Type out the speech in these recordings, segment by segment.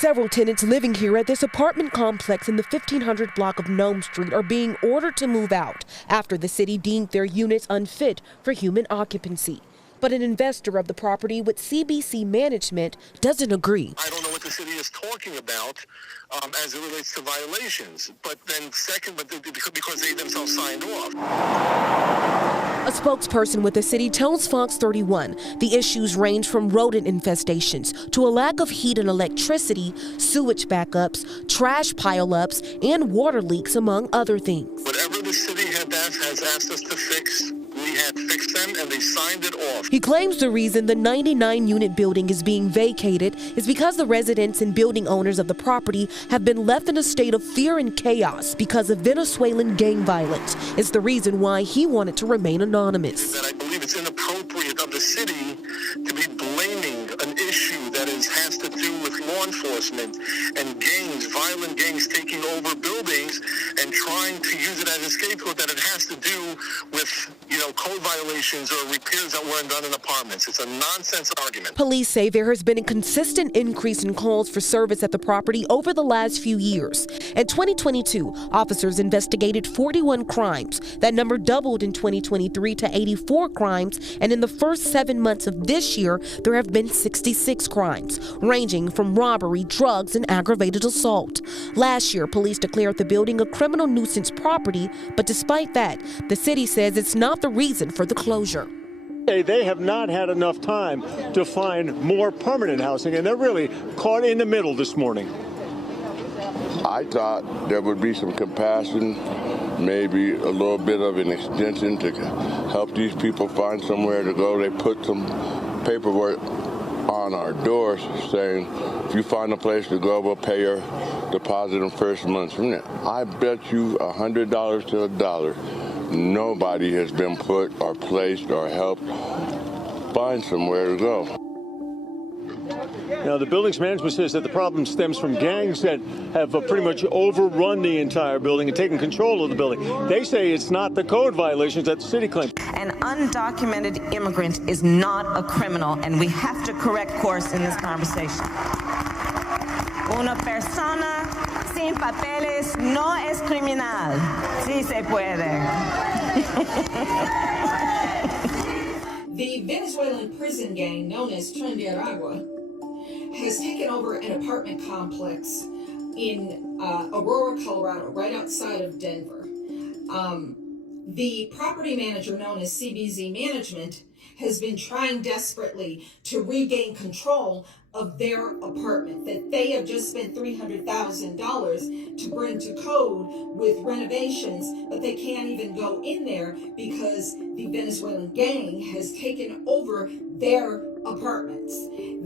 Several tenants living here at this apartment complex in the 1500 block of Nome Street are being ordered to move out after the city deemed their units unfit for human occupancy. But an investor of the property with CBC management doesn't agree. I don't know what the city is talking about as it relates to violations. But then second, because they themselves signed off. A spokesperson with the city tells Fox 31 the issues range from rodent infestations to a lack of heat and electricity, sewage backups, trash pileups, and water leaks, among other things. Whatever the city has asked us to fix, we had fixed them and they signed it off. He claims the reason the 99-unit building is being vacated is because the residents and building owners of the property have been left in a state of fear and chaos because of Venezuelan gang violence. It's the reason why he wanted to remain anonymous. That I believe it's inappropriate of the city to be blaming an issue that has to do with law enforcement and gangs, violent gangs taking over buildings and trying to use it as a scapegoat, that it has to do with, code violations or repairs that weren't done in apartments. It's a nonsense argument. Police say there has been a consistent increase in calls for service at the property over the last few years. In 2022, officers investigated 41 crimes. That number doubled in 2023 to 84 crimes, and in the first 7 months of this year, there have been 66 crimes, ranging from robbery, drugs, and aggravated assault. Last year, police declared the building a criminal nuisance property, but despite that, the city says it's not the reason for the closure. They have not had enough time to find more permanent housing, and they're really caught in the middle this morning. I thought there would be some compassion, maybe a little bit of an extension to help these people find somewhere to go. They put some paperwork on our doors saying, if you find a place to go, we'll pay your deposit in first month's rent. I bet you $100 to $1. Nobody has been put or placed or helped find somewhere to go. Now, the building's management says that the problem stems from gangs that have pretty much overrun the entire building and taken control of the building. They say it's not the code violations that the city claims. An undocumented immigrant is not a criminal, and we have to correct course in this conversation. Una persona sin papeles no es criminal. Sí se puede. The Venezuelan prison gang, known as Agua, has taken over an apartment complex in Aurora, Colorado, right outside of Denver. The property manager, known as CBZ Management, has been trying desperately to regain control of their apartment that they have just spent $300,000 to bring to code with renovations, but they can't even go in there because the Venezuelan gang has taken over their apartments.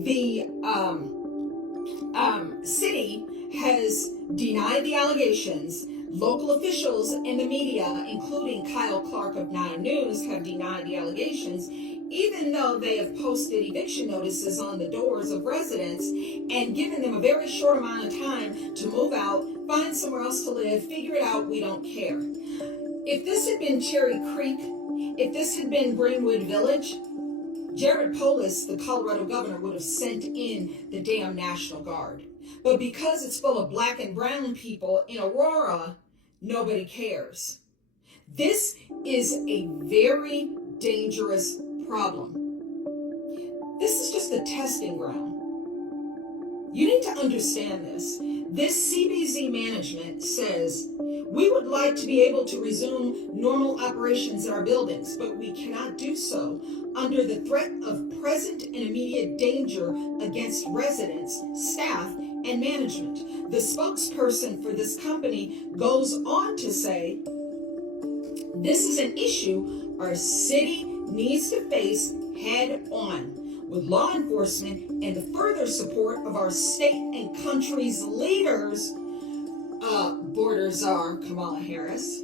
The city has denied the allegations. Local officials and the media, including Kyle Clark of 9 News, have denied the allegations, even though they have posted eviction notices on the doors of residents and given them a very short amount of time to move out, find somewhere else to live, figure it out, we don't care. If this had been Cherry Creek, if this had been Greenwood Village, Jared Polis, the Colorado governor, would have sent in the damn National Guard. But because it's full of black and brown people in Aurora, nobody cares. This is a very dangerous problem. This is just a testing ground. You need to understand this. This CBZ management says, we would like to be able to resume normal operations in our buildings, but we cannot do so under the threat of present and immediate danger against residents, staff, and management. The spokesperson for this company goes on to say, this is an issue our city needs to face head on with law enforcement and the further support of our state and country's leaders, Border Czar Kamala Harris,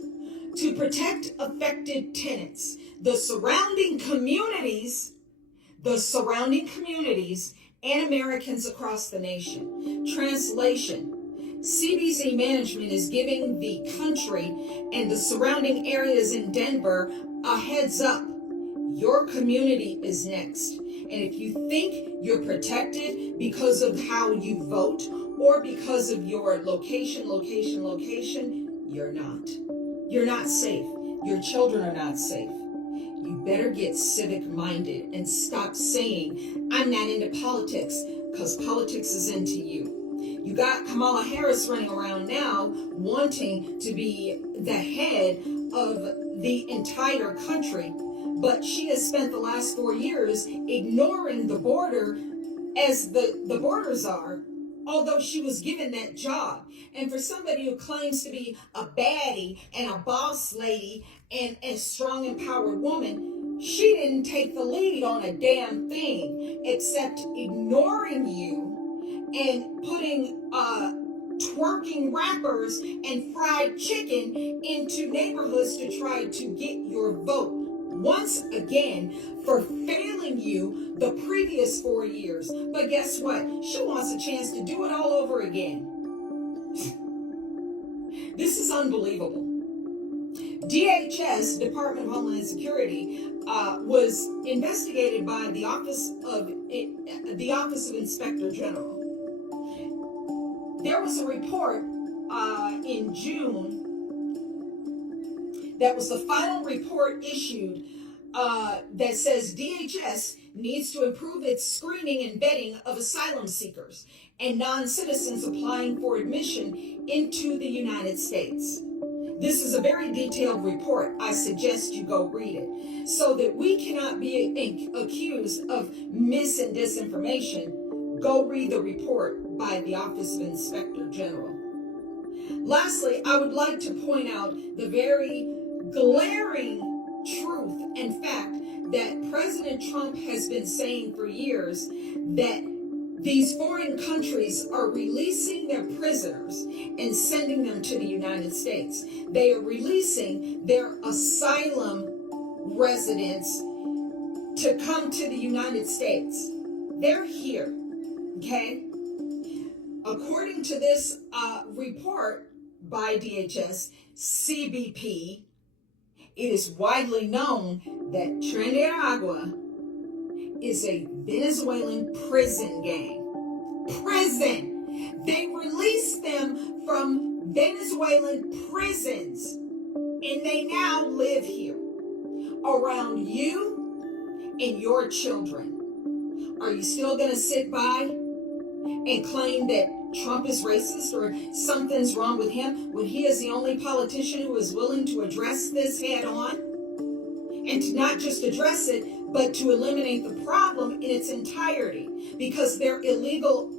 to protect affected tenants, the surrounding communities, and Americans across the nation. Translation: CBZ management is giving the country and the surrounding areas in Denver a heads up. Your community is next. And if you think you're protected because of how you vote or because of your location, you're not. You're not safe. Your children are not safe. You better get civic minded and stop saying, I'm not into politics, because politics is into you. You got Kamala Harris running around now wanting to be the head of the entire country, but she has spent the last 4 years ignoring the border as the borders are, although she was given that job. And for somebody who claims to be a baddie and a boss lady and a strong, empowered woman, she didn't take the lead on a damn thing except ignoring you and putting twerking rappers and fried chicken into neighborhoods to try to get your vote. Once again, for failing you the previous 4 years. But guess what? She wants a chance to do it all over again. This is unbelievable. DHS, Department of Homeland Security, was investigated by the Office of Inspector General. There was a report in June that was the final report issued that says DHS needs to improve its screening and vetting of asylum seekers and non-citizens applying for admission into the United States. This is a very detailed report. I suggest you go read it so that we cannot be accused of mis and disinformation. Go read the report by the Office of Inspector General. Lastly, I would like to point out the very glaring truth and fact that President Trump has been saying for years, that these foreign countries are releasing their prisoners and sending them to the United States. They are releasing their asylum residents to come to the United States. They're here, okay? According to this report by DHS, CBP, it is widely known that Trinidad is a Venezuelan prison gang. Prison! They released them from Venezuelan prisons, and they now live here around you and your children. Are you still going to sit by and claim that Trump is racist or something's wrong with him when he is the only politician who is willing to address this head on? And to not just address it, but to eliminate the problem in its entirety, because they're illegal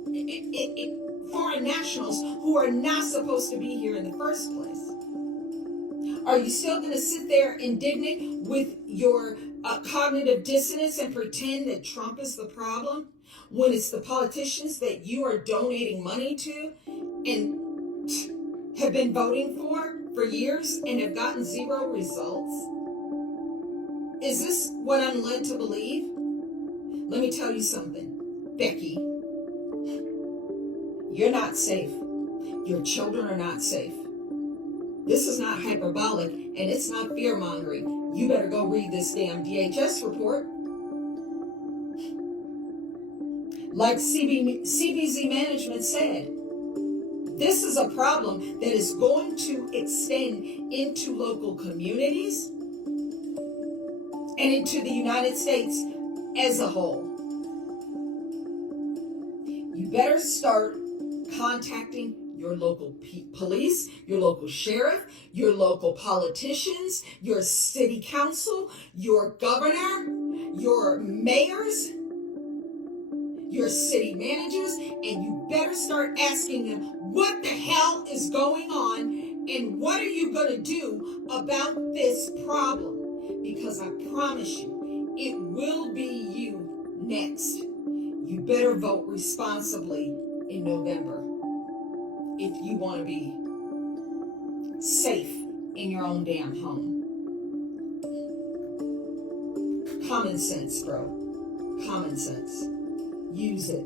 foreign nationals who are not supposed to be here in the first place. Are you still going to sit there indignant with your cognitive dissonance and pretend that Trump is the problem when it's the politicians that you are donating money to and have been voting for years and have gotten zero results? Is this what I'm led to believe? Let me tell you something, Becky. You're not safe. Your children are not safe. This is not hyperbolic, and it's not fear-mongering. You better go read this damn DHS report. Like CBZ management said, this is a problem that is going to extend into local communities and into the United States as a whole. You better start contacting your local police, your local sheriff, your local politicians, your city council, your governor, your mayors, your city managers, and you better start asking them what the hell is going on and what are you going to do about this problem? Because I promise you, it will be you next. You better vote responsibly in November if you want to be safe in your own damn home. Common sense, bro. Common sense. Use it.